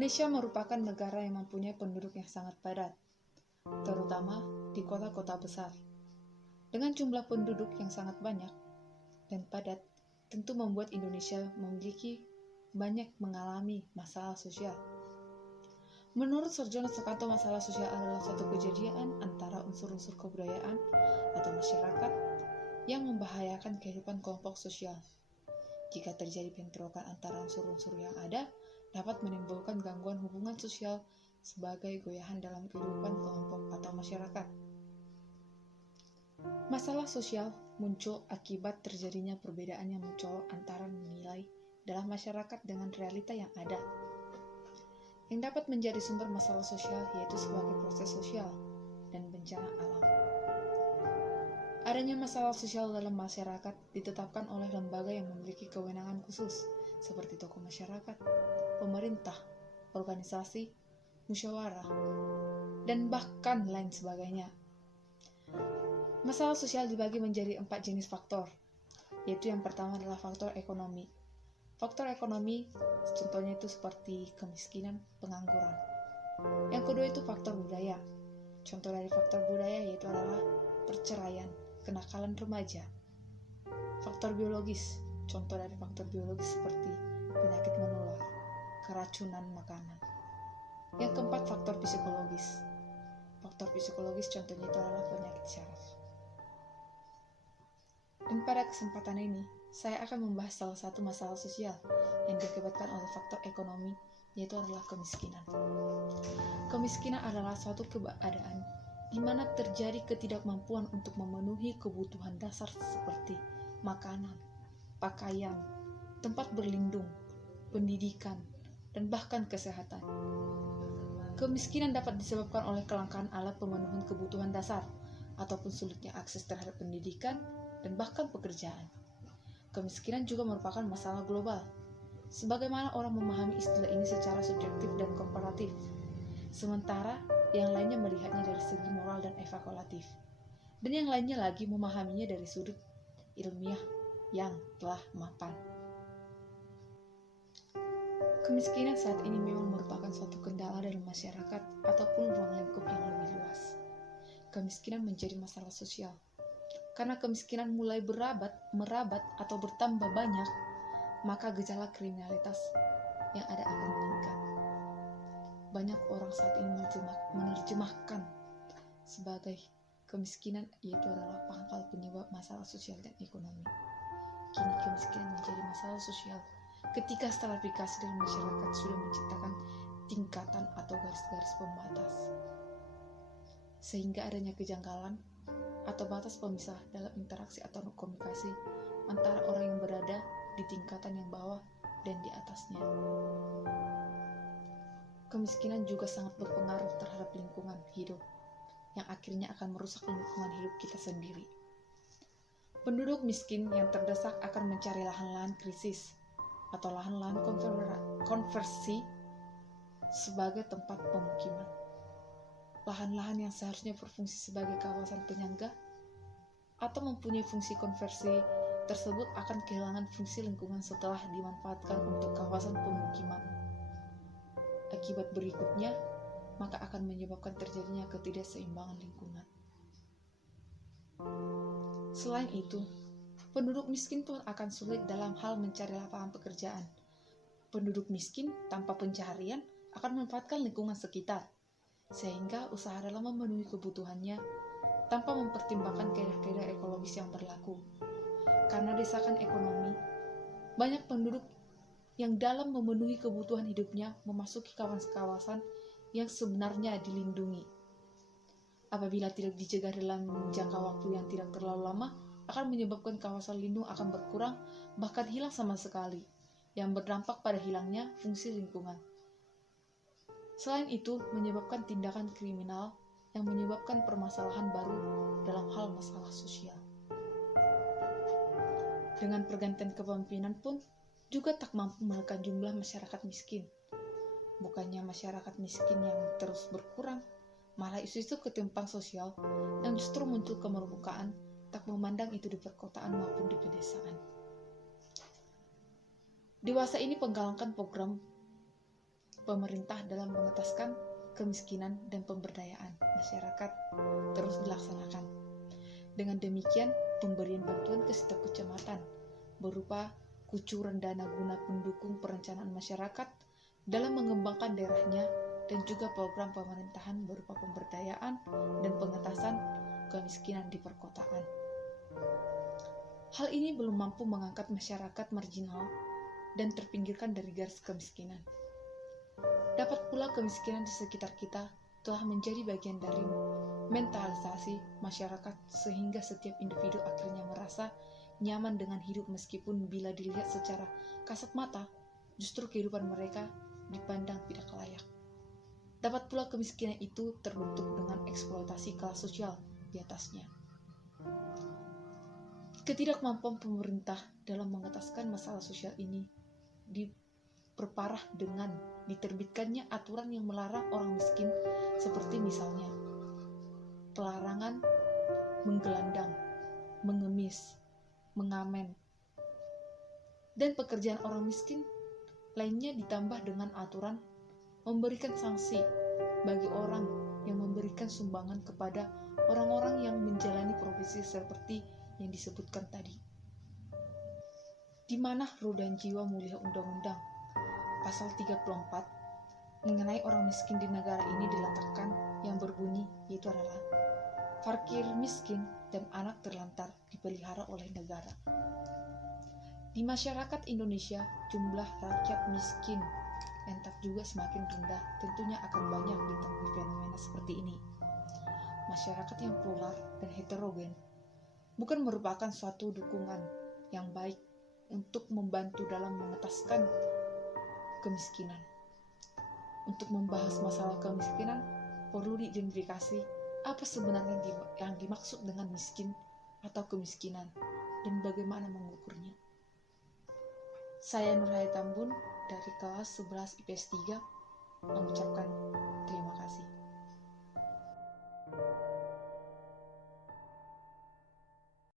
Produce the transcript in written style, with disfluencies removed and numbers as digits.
Indonesia merupakan negara yang mempunyai penduduk yang sangat padat, terutama di kota-kota besar. Dengan jumlah penduduk yang sangat banyak dan padat, tentu membuat Indonesia memiliki banyak mengalami masalah sosial. Menurut Sarjono Sukanto, masalah sosial adalah suatu kejadian antara unsur-unsur kebudayaan atau masyarakat yang membahayakan kehidupan kelompok sosial. Jika terjadi bentrokan antara unsur-unsur yang ada, dapat menimbulkan gangguan hubungan sosial sebagai goyahan dalam kehidupan kelompok atau masyarakat. Masalah sosial muncul akibat terjadinya perbedaan yang mencolok antara nilai dalam masyarakat dengan realita yang ada. Yang dapat menjadi sumber masalah sosial yaitu sebagai proses sosial dan bencana alam. Adanya masalah sosial dalam masyarakat ditetapkan oleh lembaga yang memiliki kewenangan khusus, seperti tokoh masyarakat, pemerintah, organisasi, musyawarah, dan bahkan lain sebagainya. Masalah sosial dibagi menjadi 4 jenis faktor, yaitu yang pertama adalah faktor ekonomi. Faktor ekonomi contohnya itu seperti kemiskinan, pengangguran. Yang kedua itu faktor budaya. Contoh dari faktor budaya yaitu adalah perceraian, kenakalan remaja. Faktor biologis. Contoh dari faktor biologis seperti penyakit menular, keracunan makanan. Yang keempat, faktor psikologis. Faktor psikologis contohnya itu adalah penyakit syaraf. Dan pada kesempatan ini, saya akan membahas salah satu masalah sosial yang diakibatkan oleh faktor ekonomi, yaitu adalah kemiskinan. Kemiskinan adalah suatu keadaan di mana terjadi ketidakmampuan untuk memenuhi kebutuhan dasar seperti makanan, pakaian, tempat berlindung, pendidikan, dan bahkan kesehatan. Kemiskinan dapat disebabkan oleh kelangkaan alat pemenuhan kebutuhan dasar ataupun sulitnya akses terhadap pendidikan dan bahkan pekerjaan. Kemiskinan juga merupakan masalah global. Sebagaimana orang memahami istilah ini secara subjektif dan komparatif, sementara yang lainnya melihatnya dari segi moral dan evaluatif, dan yang lainnya lagi memahaminya dari sudut ilmiah yang telah mapan. Kemiskinan saat ini memang merupakan suatu kendala dalam masyarakat ataupun ruang lingkup yang lebih luas. Kemiskinan menjadi masalah sosial karena kemiskinan mulai merabat atau bertambah banyak, maka gejala kriminalitas yang ada akan meningkat. Banyak orang saat ini menerjemahkan sebagai kemiskinan yaitu adalah pangkal penyebab masalah sosial dan ekonomi. Kini kemiskinan menjadi masalah sosial ketika stratifikasi dalam masyarakat sudah menciptakan tingkatan atau garis-garis pembatas, sehingga adanya kejanggalan atau batas pemisah dalam interaksi atau komunikasi antara orang yang berada di tingkatan yang bawah dan di atasnya. Kemiskinan juga sangat berpengaruh terhadap lingkungan hidup, yang akhirnya akan merusak lingkungan hidup kita sendiri. Penduduk miskin yang terdesak akan mencari lahan-lahan krisis atau lahan-lahan konversi sebagai tempat pemukiman. Lahan-lahan yang seharusnya berfungsi sebagai kawasan penyangga atau mempunyai fungsi konversi tersebut akan kehilangan fungsi lingkungan setelah dimanfaatkan untuk kawasan pemukiman. Akibat berikutnya, maka akan menyebabkan terjadinya ketidakseimbangan lingkungan. Selain itu, penduduk miskin pun akan sulit dalam hal mencari lapangan pekerjaan. Penduduk miskin tanpa pencaharian akan memanfaatkan lingkungan sekitar, sehingga usaha dalam memenuhi kebutuhannya tanpa mempertimbangkan kaedah-kaedah ekologis yang berlaku. Karena desakan ekonomi, banyak penduduk yang dalam memenuhi kebutuhan hidupnya memasuki kawasan-kawasan yang sebenarnya dilindungi. Apabila tidak dicegah dalam jangka waktu yang tidak terlalu lama, akan menyebabkan kawasan lindung akan berkurang, bahkan hilang sama sekali, yang berdampak pada hilangnya fungsi lingkungan. Selain itu, menyebabkan tindakan kriminal yang menyebabkan permasalahan baru dalam hal masalah sosial. Dengan pergantian kepemimpinan pun juga tak mampu menekan jumlah masyarakat miskin. Bukannya masyarakat miskin yang terus berkurang, malah isu-isu ketimpangan sosial yang justru muncul ke permukaan, tak memandang itu di perkotaan maupun di pedesaan. Dewasa ini menggalakkan program pemerintah dalam mengentaskan kemiskinan dan pemberdayaan masyarakat terus dilaksanakan. Dengan demikian, pemberian bantuan ke setiap kecamatan berupa kucuran dana guna pendukung perencanaan masyarakat dalam mengembangkan daerahnya dan juga program pemerintahan berupa pemberdayaan dan pengentasan kemiskinan di perkotaan. Hal ini belum mampu mengangkat masyarakat marginal dan terpinggirkan dari garis kemiskinan. Dapat pula kemiskinan di sekitar kita telah menjadi bagian dari mentalisasi masyarakat sehingga setiap individu akhirnya merasa nyaman dengan hidup meskipun bila dilihat secara kasat mata, justru kehidupan mereka dipandang tidak layak. Dapat pula kemiskinan itu terbentuk dengan eksploitasi kelas sosial di atasnya. Ketidakmampuan pemerintah dalam mengentaskan masalah sosial ini diperparah dengan diterbitkannya aturan yang melarang orang miskin seperti misalnya pelarangan menggelandang, mengemis, mengamen, dan pekerjaan orang miskin lainnya ditambah dengan aturan memberikan sanksi bagi orang yang memberikan sumbangan kepada orang-orang yang menjalani profesi seperti yang disebutkan tadi. Di mana roh dan jiwa mulia undang-undang pasal 34 mengenai orang miskin di negara ini diletakkan yang berbunyi yaitu adalah fakir miskin dan anak terlantar dipelihara oleh negara. Di masyarakat Indonesia, jumlah rakyat miskin yang tak juga semakin rendah tentunya akan banyak ditemui fenomena seperti ini. Masyarakat yang plural dan heterogen bukan merupakan suatu dukungan yang baik untuk membantu dalam mengentaskan kemiskinan. Untuk membahas masalah kemiskinan, perlu diidentifikasi apa sebenarnya yang dimaksud dengan miskin atau kemiskinan dan bagaimana mengukurnya. Saya Nurhayati Tambun dari kelas 11 IPS 3 mengucapkan terima kasih.